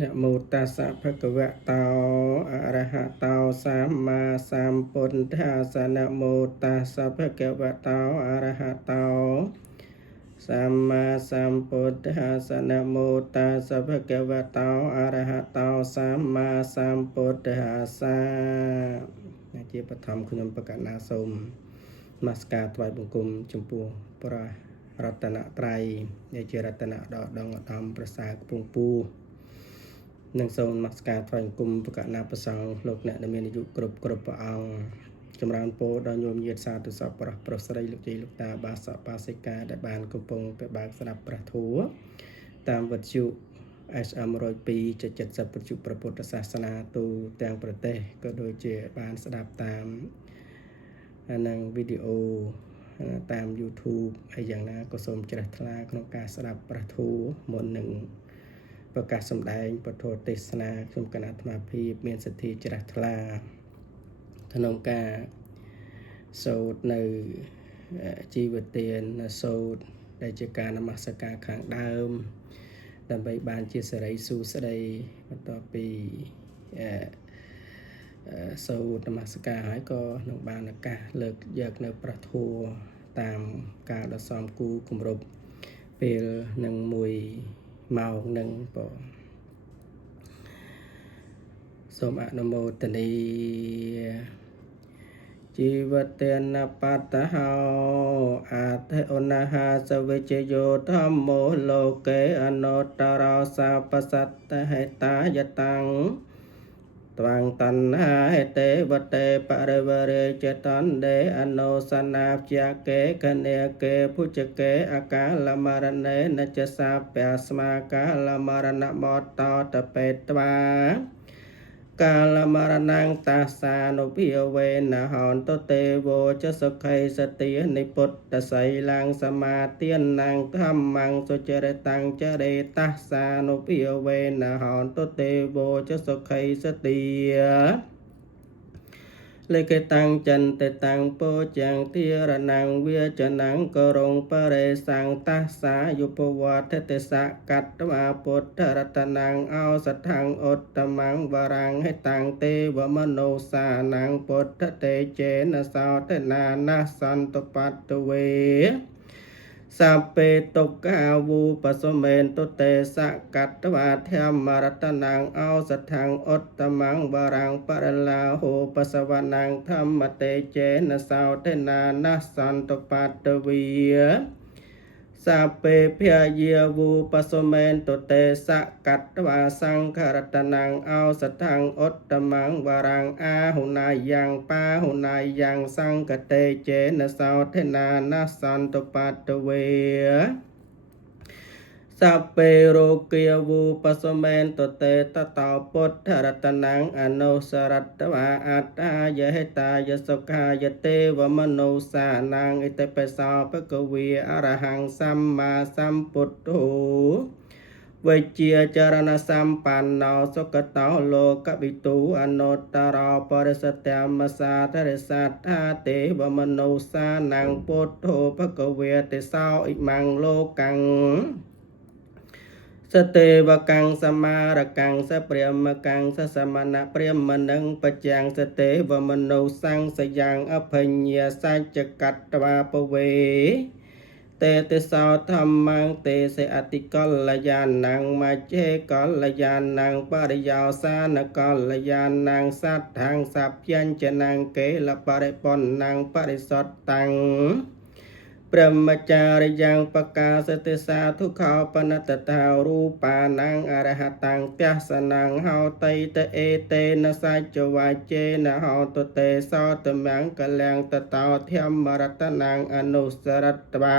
นะโมตัสสะภะคะวะโตอะระหะโตสัมมาสัมพุทธัสสะนะโมตัสสะภะคะวะโตอะระหะโตสัมมาสัมพุทธัสสะนะโมตัสสะภะคะวะโตอะระหะโตสัมมาสัมพุทธัสสะជាបឋមខ្ញុំប្រកាសណាសូមនមស្ការថ្វាយបង្គំចំពោះព្រះរតនត្រ័យដែលជារតនៈដ៏ដងឧត្តមប្រសើរខ្ពង់ខ្ពស់និងសូមនមស្ការថ្វាយបង្គំប្រកាសណាប្រសងលោកអ្នកដែលមានអាយុគ្រប់ព្រះអង្គចម្រើនពរដល់ញោមញាតិសាធុសពប្រុសស្រីលោកយាយលោកតាបាសកបាសិកាដែលបានកំពុងទៅបើកស្ដាប់ព្រះធម៌តាមវិទ្យុ SM 102.70 វិទ្យុព្រះពុទ្ធសាសនាទូទាំងប្រទេសក៏ដូចជាបានស្ដាប់តាមនិងវីដេអូតាម YouTube ហើយយ៉ាងណាក៏សូមជ្រះថ្លាក្នុងការស្ដាប់ព្រះធម៌មុននឹងប្រកាសសម្ដែងពធទេសនាខ្ញុំគណៈអាត្មាភាពមានសទ្ធាជ្រះថ្លាក្នុងការសូត្រនៅជីវទានសូត្រដែលជាការនមស្ការខាងដើមដើម្បីបានជាសិរីសួស្តីបន្ទាប់ពីសូត្រនមស្ការហើយក៏នឹងបានឱកាសលើកយកនៅព្រះធម៌តាមការដ៏សមគួរគម្រប់ពេលនឹង1ម៉ោងនឹងបងសូមអនុមោទនីជីវតេនបតហោអថេអនហាសវិជយោធម្មោលោកេអនុត្តរោសាបសត្តហេតាយតាំងត្វាំងតណ្ហាហេតេវតេបរិវរេចតន្ទេអនុសនាព្យាកេកនេកេភុជកេអកាលមរណេនចសាព្យាស្មាកាលមរណមតតតបេត្វាកាលមរណងតាសានុភិវេនហន្តទេវចសុខៃសតិនិពុទ្ធសៃឡាងសមាទាននាងធម្មងសុចរិតាំងចរេតាសានុភិវេនហន្តទេវចសុខៃសតិលេកតាំងចន្ទតាំងពោចាំងទារណាំងវាចណាំងករងបរិសង្ឃតាសាយុពវត្តទេសកតវាពុទ្ធរតនាងអោសថੰឧត្តមੰវរាំងហេតាំងទេវមនោសានាងពុទ្ធតេជេនសោតនាណាសន្តបតវេសាពេតុកាវូបសមេនតុតេសកតវាធម្មរតនាងអោសថੰឧត្តមੰវរាំងបរឡាហោបសវនាងធម្មតេជេនសោតនាណាសន្តបតវីសាពេភយាវូបសមេនតុតេសកតវាសង្ឃរតនាងអោសថੰឧត្តមੰវរាំងអាហុណាយ៉ាងបាហុណាយ៉ាងសង្ឃតេជេនសោតនាណាសន្តបតវេសាពេរោគាវូបសមេនតុតេតតោពុទ្ធរតនាងអនុសរតវាអត្តាយហេតាយសុខាយទេវមនោសានាងឥតបេសោភគវីអរហង្គសម្មាសម្ពុទ្ធោវិជាចរណសម្បណ្ណោសុគតោលោកវិទូអនុត្តរោបរិសត្യമសាទរិសត្ថាទេវមនោសានាងពុទ្ធោភគវេទេសោឥមੰលោកੰសតេវកੰសមារកੰសព្រាមកੰសសមណព្រាមនឹងបច្ចាំងសតេវមនោសੰសយ៉ាងអភញ្ញាសច្ចកតវាពវេតេទេសោធម្មងទេសអតិកលយានងមច្ឆេកលយានងបរិយោសានកលយានងសត្ថាងសព្យញ្ចនងកេលបរិបុណ្ណងបរិសុទ្ធតាំងព្រមចារិយ៉ាងបកាសតិសាធុខោបនតតារូបានាងអរហតាំងទស្សនាងហោតៃតអេតេនសច្ចវាជេនហោតតេសោតមង្កលំតតោធម្មរតនាងអនុសរតវា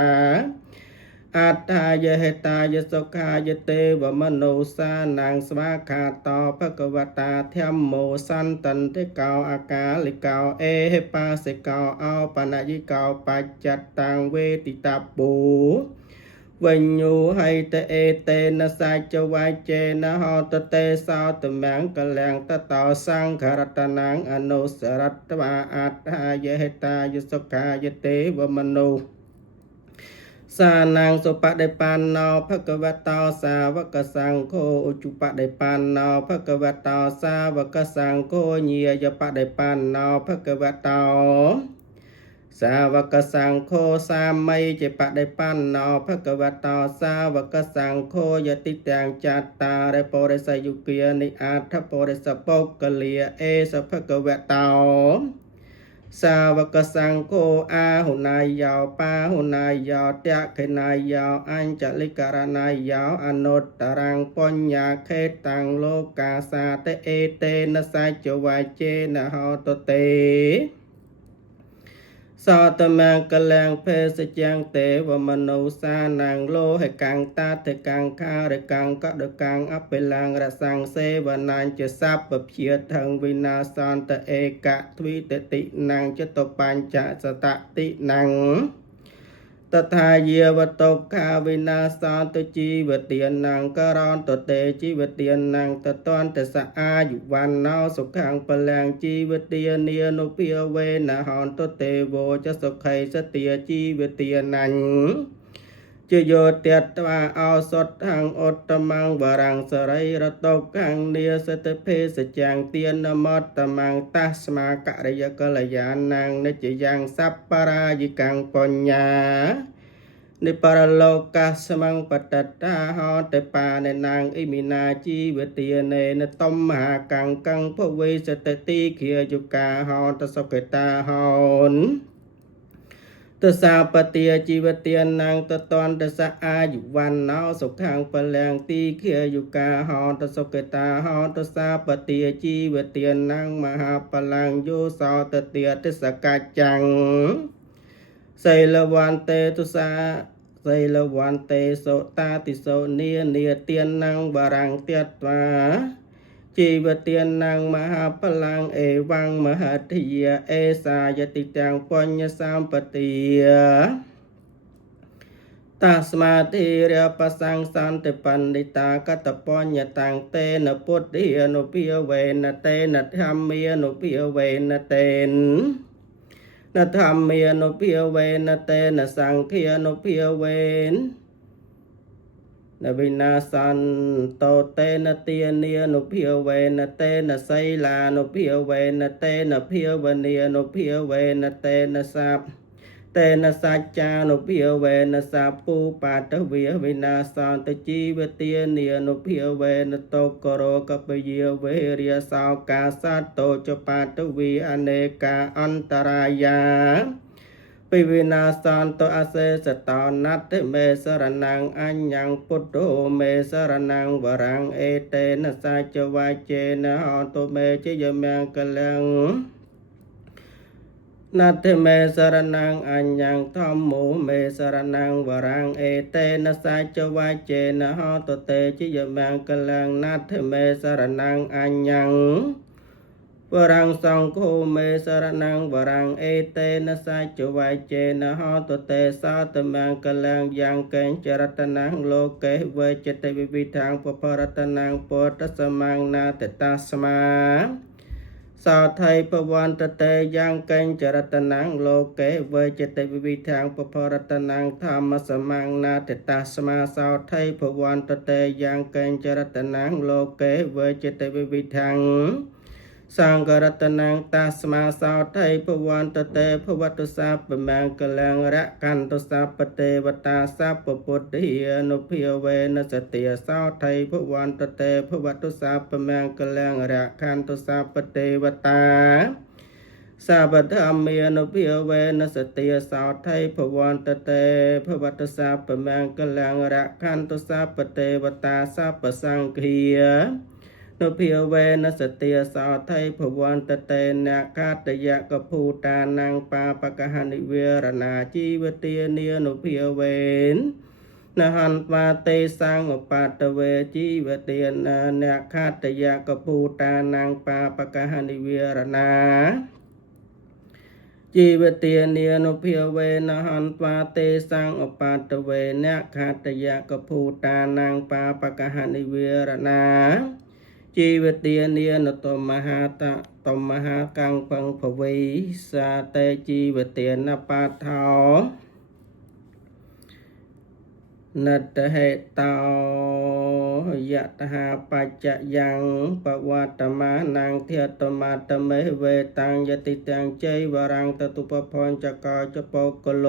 អត្តាយហេតាយសុខាយទេវមនោសានាងស្វាខាតោភគវតាធម្មោសន្តន្តិកោអកាલિកោអេហេបាសិកោអោបណយិកោបច្ចតតាំងវេទិតបុវិញ្ញូហៃតអេតេនសច្ចវាជេនហោតតេសោតមង្កលំតតោសង្ឃរតនាងអនុសរតវាអត្តាយហេតាយសុខាយទេវមនោ สานังสุปฏิปันโนภควโตสาวกสังโฆอุจุปฏิปันโนภควโตสาวกสังโฆเนียยปฏิปันโนภควโตสาวกสังโฆสามัยเจปฏิปันโนภควโตสาวกสังโฆยติตังจัตตาเรโปริสยุเกียนิอาทโปริสปกกเลียเอสภควโตสาวกสังโฆอาหุนายยาวปาหุนายยาวเตะเขนายยาวอัญจลิการนายยาวอนุตตรังปัญญาเขตังโลกาสาเตเอเตนะสัจวายเจนะหตเตสอตมังกลังเพสจังเตวมโนสานังโลให้กังตาเทกังคาเรกังกะดกังอเปลังรสังเสวนันจะสัพปเพียทังวินาสันตเอกะทวิตตินังจตปัญจสตตินังตถาเยวตกขาวินาสันตจีวเตียนังกรอนตเตจีวเตียนังตตอนตสะอายุวันนาวสุขังปแลงจีวเตียเนียนุเปียเวนะหอนตเตโวจะสุขัยสเตียจีวเตียนังจโยเตียตวาเอาสดทางอดตมังวรังสไรระตกขังเนียสตเพสจังเตียนมตตมังตัสมากะริยกลยานังนจยังสัพปรายิกังปัญญานิปรโลกัสมังปตัตตาหอเตปาเนนางอิมินาจีวเตียเนนตมมหากังกังพเวสตติเขียจุกาหอตสกตาหอนตสาปเตียจีวเตียนางตตอนตสะอายุวันนาวสุขังปแลงตีเขียจุกาหอตสกตาหอตสาปเตียจีวเตียนางมหาปลังโยสาวตเตียตสกัจจังไสลวันเตตุสาไสลวันเตโสตาติโสเนียเนียเตียนนังบารังเตียตวาจีวเตียนนังมหาพลังเอวังมหาทิยเอสายติจังปัญญสามปติยตัสมาธิเรียปสังสันติปันดิตากัตปัญญตังเตนะพุทธิอนุพิยเวนะเตนะธรรมีอนุพิยเวนะเตนนะธรรมีอนุพิยเวนะเตนะสังฆีอนุพิยเวนนะวินาสันโตเตนะเตียเนียนุพิยเวนะเตนะไสลานุพิยเวนะเตนะพิยวเนียนุพิยเวนะเตนะสัพเตนะสัจจานุพิยเวนะสัพปูปาตเวียวินาสันตจีวเตียเนียนุพิยเวนะโตกโรกปเยเวริยสาวกาสัตโตจปาตวีอเนกาอันตรายาปิวินาสันโตอาเสสตานัตเมสรนังอัญญังพุทโธเมสรนังวรังเอเตนะสัจวายเจนะหอนตุเมจยมังกลังนัตเมสรนังอัญญังธัมโมเมสรนังวรังเอเตนะสัจวายเจนะหอนตุเตจยมังกลังนัตเมสรนังอัญญังวรังสังโฆเมสรนังวรังเอเตนะสัจวายเจนะหตุเตสาตมังกลังยังเกณจรัตนังโลเกเวจตวิวิทังปปรัตนังปุตตสมังนาเตตัสมาสาวไทยปวันตเตยังเกณจรัตนังโลเกเวจตวิวิทังปปรัตนังธรรมสมังนาเตตัสมาสาวไทยปวันตเตยังเกณจรัตนังโลเกเวจตวิวิทังสังกรัตนังตัสมาสาวไทยปวันตเตภวัตุสัพปมังกลังระกันตุสัพปเทวตาสัพปปุตติอนุพิยเวนะสติสาวไทยปวันตเตภวัตุสัพปมังกลังระกันตุสัพปเทวตาสัพพธรรมีอนุพิยเวนะสติสาวไทยปวันตเตภวัตุสัพปมังกลังระกันตุสัพปเทวตาสัพปสังคียนุพิยเวนะสติสาวไทยภวันตเตนะคาตยะกภูตานังปาปะกหันิเวรนาจีวเตียเนียนุพิยเวนนะหันปาเตสังอุปาตเวจีวเตียนะคาตยะกภูตานังปาปะกหันิเวรนาจีวเตียเนียนุพิยเวนะหันปาเตสังอุปาตเวนะคาตยะกภูตานังปาปะกหันิเวรนาจีวเตียเนียนตมหาตะตมหากังปังภวิสาเตจีวเตียนปาทาว นัตเหตายะตหาปัจจยังปวัตมานังเทียตมาตเมเวตังยติตังเจวรังตตุปพรจักาจโปกโล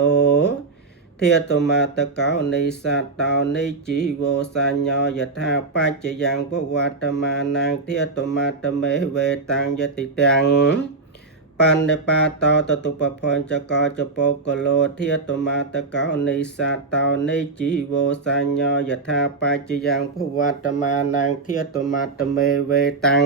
เทียตมาตเกาในสัตตาในจีโวสัญญายะธาปัจจยังปวัตมานังเทียตมาตเมเวตังยติตังปันเนปาตาตตุปพรจักาจโปกโลเทียตมาตเกาในสัตตาในจีโวสัญญายะธาปัจจยังปวัตมานังเทียตมาตเมเวตัง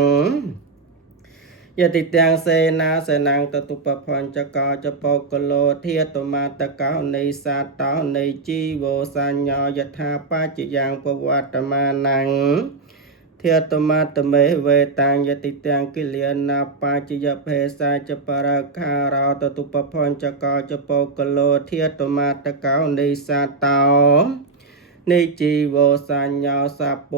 ยติตังเสนาสนังตตุปพรจักาจโปกโลเทียตมาตเกาในสัตตาในจีโวสัญญายะธาปัจจยังปวัตมานังเทียตมาตเมเวตังยติตังกิเลนาปัจจยเพสาจปราคาราตตุปพรจักาจโปกโลเทียตมาตเกาในสัตตานิจีโวสัญญาสัพโป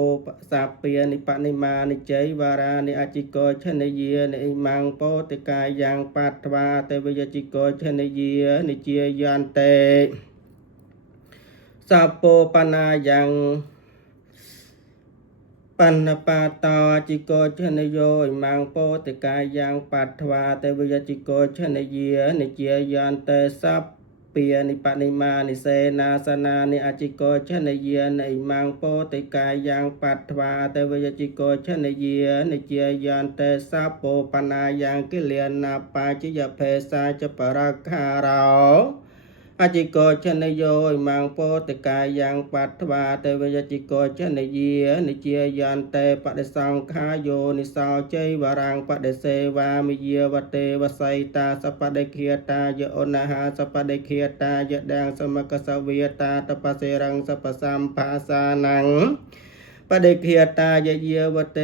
สัพเปียนิปนิมานิเจยวารานิอจิโกชนเยียนิมังโปติกายังปัตวาเตวิยจิโกชนเยียนิเจียยันเตสัพโปปนายังปันนปาตาจิโกชนโยอิมังโปติกายังปัตวาเตวิยจิโกชนเยียนิเจียยันเตสัพเปียนิปนิมานิเสนาสนานิอจิโกชนเยียนิมังโปติกายังปัตวาเตวิยจิโกชนเยียนิเจียยันเตสัพโปปนายังกิเลนาปาจิยเพสาจปราคาราอจิโกชนโยอิมังโปติกายังปัตวาเตวิยจิโกชนเยียนิเจียยันเตปฏิสังขายโยนิสาวเจยวรังปฏิเสวามิเยวเตวไสตาสปฏิเคียตายโอนาหาสปฏิเคียตายแดงสมกสเวียตาตปเสรังสปสัมภาสานังปฏิเคียตายเยวเต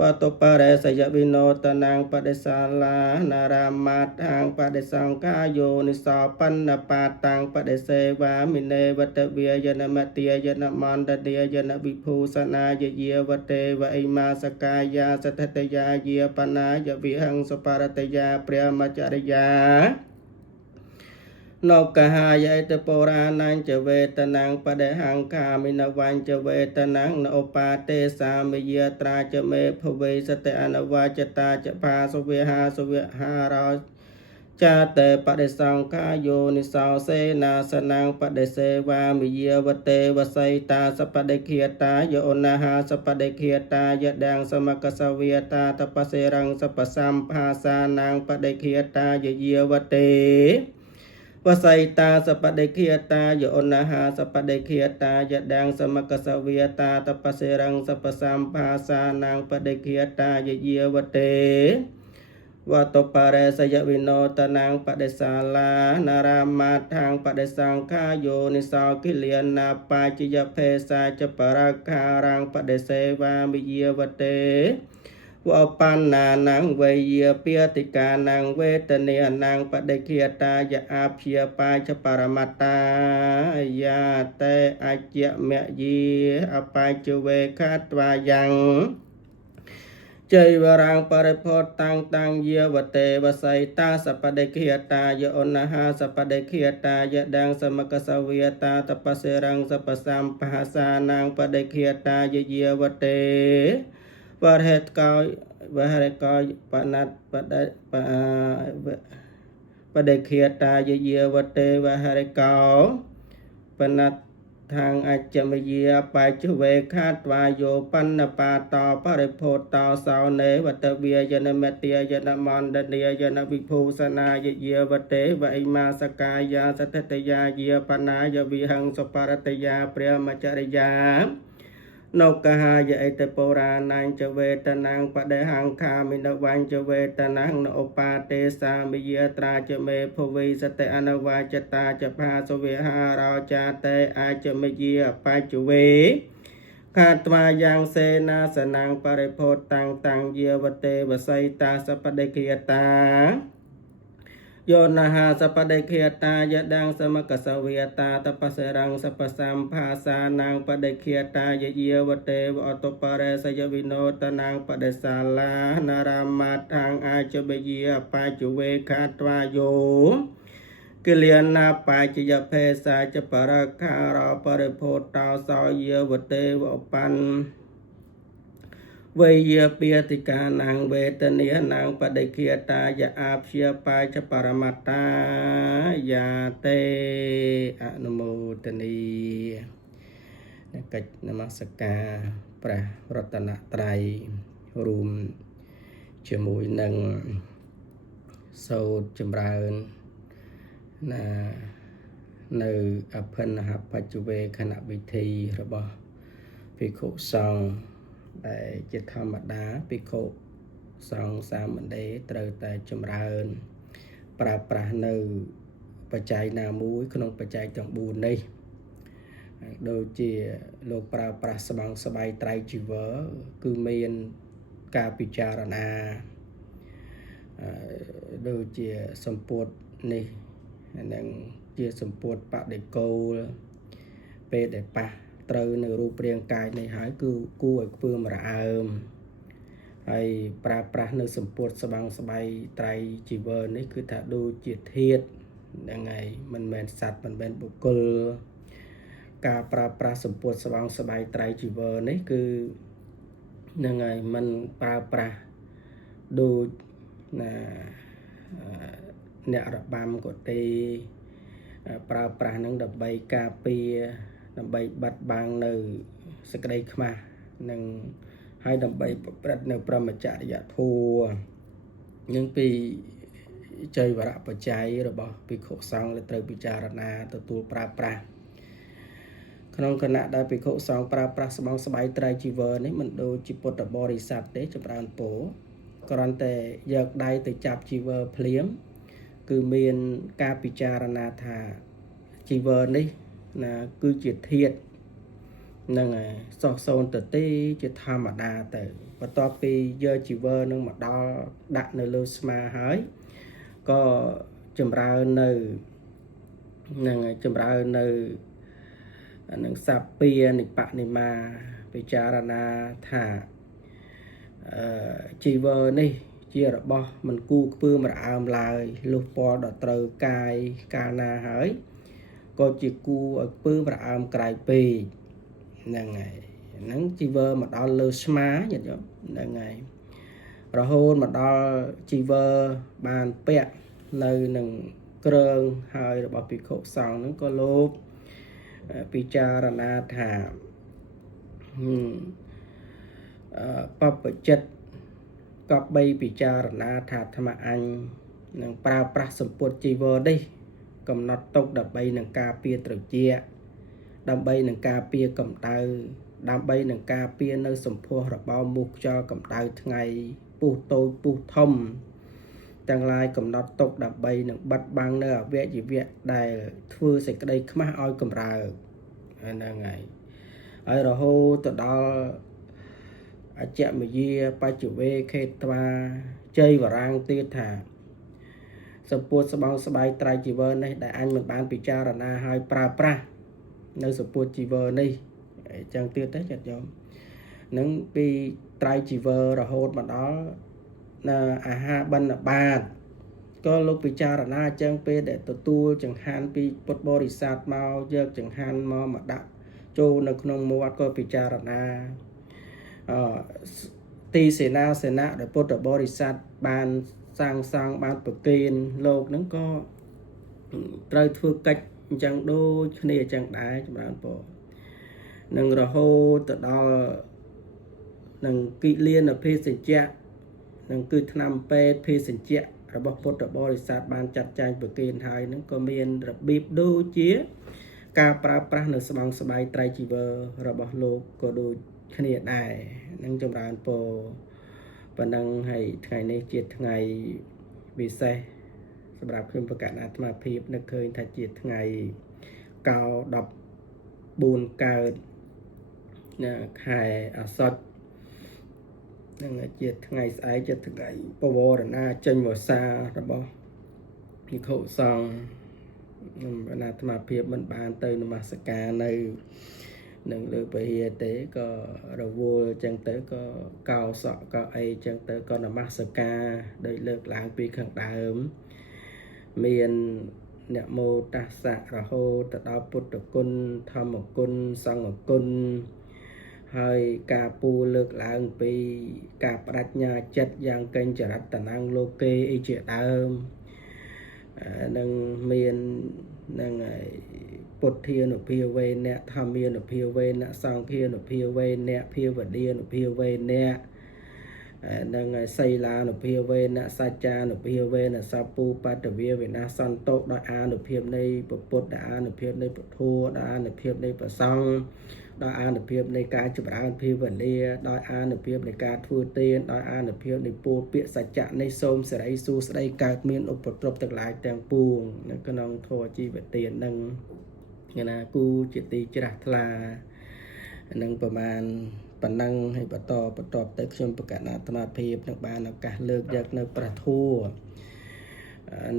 วัตปะเรสยวิโนตนังปฏิสาลานารามาทังปฏิสังกายโยนิสาปันนปาตังปฏิเสวามิเนวัตเวียยนมเตียยนมันตเดียยนวิภูสนายเยวเตวะอิมาสกายาสัทตยาเยปนายวิหังสปารตยาเปรียมจริยานกหายะเตโปรานังเจเวตนังปะเดหังคามินวันเจเวตนังนโอปาเตสามิเยตราเจเมภเวสเตอนวาจตาเจพาสเวหาสเวหาราจาเตปฏิสังขายโยนิสาวเสนาสนังปฏิเสวามิเยวเตวไสตาสปฏิเคียตาโยนาหาสปฏิเคียตายะแดงสมกสเวียตาตปเสรังสปสัมภาสานังปฏิเคียตายเยวเตวไสตาสปฏิเคียตาโยนาหาสปฏิเคียตายะแดงสมกสเวียตาตปเสรังสปสัมภาสานังปฏิเคียตายเยวเตวัตปะเรสยวิโนตนังปฏิสาลานารามาทังปฏิสังขายโยนิสาวกิเลนาปาจิยเพสาจปราคารังปฏิเสวามิเยวเตวปันนานังเวยเปียติกานังเวทเนียนังปฏิเคียตายะอาเพียปาชปรมัตตายาเตอาเจเมยีอปาจเวคาตวายังเจยวรังปริโพตังตังเยวเตวไสตาสปฏิเคียตายะอนาหาสปฏิเคียตายะดังสมกสเวียตาตปเสรังสปสัมภาสานังปฏิเคียตายะเยวเตวะเหตุกายวะเหตุกายปนัตปะปฏิเคียตายะเยวเตวะเหตุกายปนัตทางอาจมเยียไปจุเวคาตวายโยปันนปาตาปริโพตาสาวเนวัตเวียยนเมเตียยนมันดเนียยนวิภูสนายเยวเตวะอิมาสกายาสัทตยาเยปนายวิหังสปารตยาเปรียมจริยานกหายะเตโปรานังเจเวตนังปะเดหังคามินวันเจเวตนังนโอปาเตสามิเยตราเจเมภเวสเตอนวาจตาจพาสเวหาราจาเตอาจเมเยปาจุเวคาตวายังเสนาสนังปริโพตังตังเยวเตวไสตาสปฏิเคียตาโยนาหาสปฏิเคียตายะดังสมกสเวียตาตปเสรังสปสัมภาสานังปฏิเคียตายะเยวเตวอตปะเรสยวิโนตนังปฏิสาลานารามาทังอาจเบเยปาจุเวคาตวาโย កិលាណាបាជយភេសាចបរខារបរិភោតោសោយាវទេវបានវេយាពាតិកានាងវេទនានាងបដិគាតាយអាព្យាបាយបរមត្តាយាតេអនុមោទនីកិច្ចនមស្ការព្រះរតនត្រ័យរួមជាមួយនឹងសូត្រចម្រើនណានៅអភិនហបច្ចវេខណៈវិធីរបស់ភិក្ខុសង្ឃដែលជាធម្មតាភិក្ខុសង្ឃសាមណេរត្រូវតែចម្រើនប្រើប្រាស់នៅបច្ច័យណាមួយក្នុងបច្ច័យទាំង4នេះដូចជាលោកប្រើប្រាស់ស្បង់ស្បៃត្រៃជីវរគឺមានការពិចារណាដូចជាសម្ពុតនេះនឹងជាសម្ពុតបដិគោលពេលដែលប៉ះត្រូវនៅរូបរាងកាយនេះហើយគឺគួរឲ្យខ្ពើមរអើមហើយប្រើប្រាស់នៅសម្ពុតស្បង់ស្បៃត្រៃជីវរនេះគឺថាដូចជាធាតុហ្នឹងហើយមិនមែនសត្វមិនមែនបុគ្គលការប្រើប្រាស់សម្ពុតស្បង់ស្បៃត្រៃជីវរនេះគឺហ្នឹងហើយមិនប្រើប្រាស់ដូចណាអ្នករបាំក៏ទេប្រើប្រាស់នឹងដើម្បីការពារដើម្បីបាត់បាំងនៅសេចក្តីខ្មាស់និងហើយដើម្បីប្រព្រឹត្តនៅព្រហ្មចរិយធម៌នឹងពីចៃវរៈបច្ច័យរបស់ភិក្ខុសង្ឃត្រូវពិចារណាទទួលប្រើប្រាស់ក្នុងគណៈដែលភិក្ខុសង្ឃប្រើប្រាស់ស្បង់ស្បៃត្រៃជីវរនេះមិនដូចជាពុទ្ធបរិស័ទទេចម្រើនពរគ្រាន់តែយកដៃទៅចាប់ជីវរភ្លាមគឺមានការពិចារណាថាជីវរនេះណាគឺជាធាតុនឹងសោះសូនទៅទេជាធម្មតាទៅបន្ទាប់ពីយកជីវរនឹងមកដល់ដាក់នៅលើស្មាហើយក៏ចម្រើននៅនឹងចម្រើននៅនឹងសព្វានិបនិមាពិចារណាថាជីវរនេះជារបស់មិនគូខ្ពើមរអើមឡើយលុះពណ៌ដល់ត្រូវកាយកាលណាហើយក៏ជាគូឲ្យខ្ពើមរអើមក្រៃពេកហ្នឹងហើយហ្នឹងជីវរមកដល់លើស្មាញាតិញោមហ្នឹងហើយរហូតមកដល់ជីវរបានពាក់នៅនឹងគ្រឿងហើយរបស់ភិក្ខុសង្ឃហ្នឹងក៏លោកពិចារណាថាបព្វជិតក៏បីពិចារណាថាអាត្មាអញនឹងប្រើប្រាស់សម្ពុតជីវរនេះកំណត់ទុកដើម្បីនឹងការពារត្រជាដើម្បីនឹងការពារកម្ដៅដើម្បីនឹងការពារនៅសម្ផស្សរបស់មូសខ្យល់កម្ដៅថ្ងៃពុះតូចពុះធំទាំងឡាយកំណត់ទុកដើម្បីនឹងបិទបាំងនៅអវយវៈដែលធ្វើសេចក្តីខ្មាស់ឲ្យកម្រើកហ្នឹងហើយរហូតទៅដល់អច្ចមយាបច្ចវេខេត្វាជ័យវរាំងទៀតថាសម្ពុទ្ធស្បង់ស្បៃត្រៃជីវរនេះដែលអញមិនបានពិចារណាឲ្យប្រើប្រាស់នៅសម្ពុទ្ធជីវរនេះអញ្ចឹងទៀតទេចាត់យមនឹងពីត្រៃជីវររហូតមកដល់អាហារបិណ្ឌបាតក៏លោកពិចារណាអញ្ចឹងពេលដែលទទួលចង្ហាន់ពីពុទ្ធបរិស័ទមកយកចង្ហាន់មកដាក់ចូលនៅក្នុងមាត់ក៏ពិចារណាទីសេនាសនៈដែលពុទ្ធបរិស័ទបានសាងសង់បានប្រគេនលោកហ្នឹងក៏ត្រូវធ្វើកិច្ចអញ្ចឹងដូចគ្នាអញ្ចឹងដែរចម្រើនពរនឹងរហូតទៅដល់នឹងគិលានភេសជ្ជៈនឹងគឺថ្នាំពេទ្យភេសជ្ជៈរបស់ពុទ្ធបរិស័ទបានចាត់ចែងប្រគេនហើយហ្នឹងក៏មានរបៀបដូចជាការប្រើប្រាស់នៅស្បង់ស្បៃត្រៃជីវររបស់លោកក៏ដូចគ្នាដែរនឹងចម្រើនពរប៉ុណ្ណឹងហើយថ្ងៃនេះជាថ្ងៃពិសេសសម្រាប់ខ្ញុំប្រកាសអាត្មាភាពនឹកឃើញថាជាថ្ងៃកោ14កើតខែអាសត់នឹងជាថ្ងៃស្អែកជាថ្ងៃបវរណាចេញវស្សារបស់ភិក្ខុសង្ឃខ្ញុំអាត្មាភាពមិនបានទៅនមស្ការនៅនឹងលើពហិយទេក៏រវល់ចឹងទៅក៏កោសក់ក៏អីចឹងទៅក៏នមស្ការដោយលើកឡើងពីខាងដើមមាន นะโมตัสสะระโหตដល់ពុទ្ធគុណធម្មគុណសង្ឃគុណហើយការពូលើកឡើងពីការបដិញ្ញាចិត្តយ៉ាងកេញចរិតតណាំងលោកេអីជាដើមនឹងមាននឹងពុទ្ធានុភាវេអ្នកធម្មានុភាវេអ្នកសង្ឃានុភាវេអ្នកភាវតានុភាវេអ្នកនឹងសីលានុភាវេអ្នកសច្ចានុភាវេអ្នកសពូបតវាវិណាសន្តោដោយអានុភាពនៃពុទ្ធដោយអានុភាពនៃពធដោយអានុភាពនៃប្រសង្ឃដោយអានុភាពនៃការចម្រើនភាវនាដោយអានុភាពនៃការធ្វើទានដោយអានុភាពនៃពោលពាក្យសច្ចៈនៃសូមសេរីសួស្តីកើតមានឧបទ្រពទាំងឡាយទាំងពួងនៅក្នុងធម៌ជីវទាននឹងណាគូជាទីជ្រះថ្លានឹងប្រមាណប៉ុណ្ណឹងហើយបន្តទៅខ្ញុំប្រកាសអាត្មាភាពនឹងបានឱកាសលើកយកនៅព្រះធម៌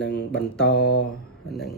នឹងបន្តនឹង